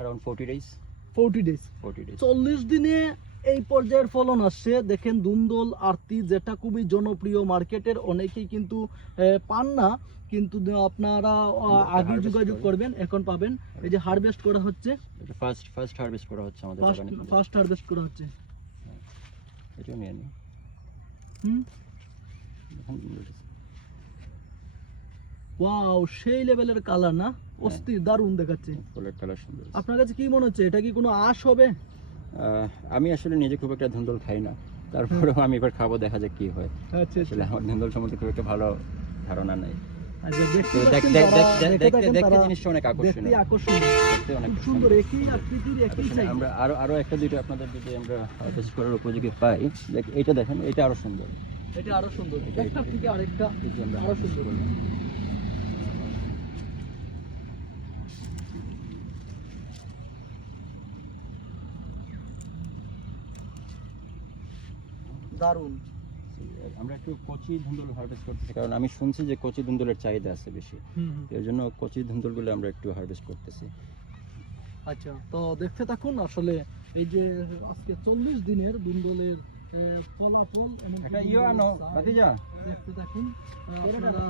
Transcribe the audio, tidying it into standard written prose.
Around 40 days. 40 days 40 days. 40 দিনে এই পর্যায়ের ফলন আসছে। দেখেন ধুন্দল আরতি যেটা খুবই জনপ্রিয়, মার্কেটের অনেকেই কিন্তু পান না, কিন্তু আপনারা আগে যোগাযোগ করবেন, এখন পাবেন। এই যে হারভেস্ট করা হচ্ছে, এটা ফার্স্ট হারভেস্ট করা হচ্ছে আমাদের বাগানে। ফার্স্ট হারভেস্ট করা হচ্ছে। এটা নিয়ে নিন। ওয়াও, সেই লেভেলের কালার না, অস্থির দারুণ দেখাচ্ছে। ফুলের কালার সুন্দর। আপনার কাছে কি মনে হচ্ছে, এটা কি কোনো আঁশ হবে? আমি আসলে নিজে খুব একটা ধুন্দল খাই না, তারপরেও আমি এবার খাবো, দেখা যাক কি হয়। আচ্ছা, আসলে আমার ধুন্দল সম্বন্ধে খুব একটা ভালো ধারণা নাই। আচ্ছা, দেখতে জিনিসটা অনেক আকর্ষণীয়, দেখতে অনেক সুন্দর, একই আকৃতির, একই সাইজ। আমরা আরো একটা দুটো আপনাদের যদি আমরা হারভেস্ট করার উপযোগী পাই, এটা দেখেন, এটা আরো সুন্দর। এটা আরো সুন্দর, একটা থেকে আরেকটা আরো সুন্দর। দারুণ। আমরা একটু কচি ধুন্দুল হারভেস্ট করতেছি, কারণ আমি শুনছি যে কচি ধুন্দুলের চাহিদা আছে বেশি, এর জন্য কচি ধুন্দুলগুলো আমরা একটু হারভেস্ট করতেছি। আচ্ছা, তো দেখতে থাকুন। আসলে এই যে আজকে 40 দিনের ধুন্দুলের ফলাফল, দেখতে থাকুন।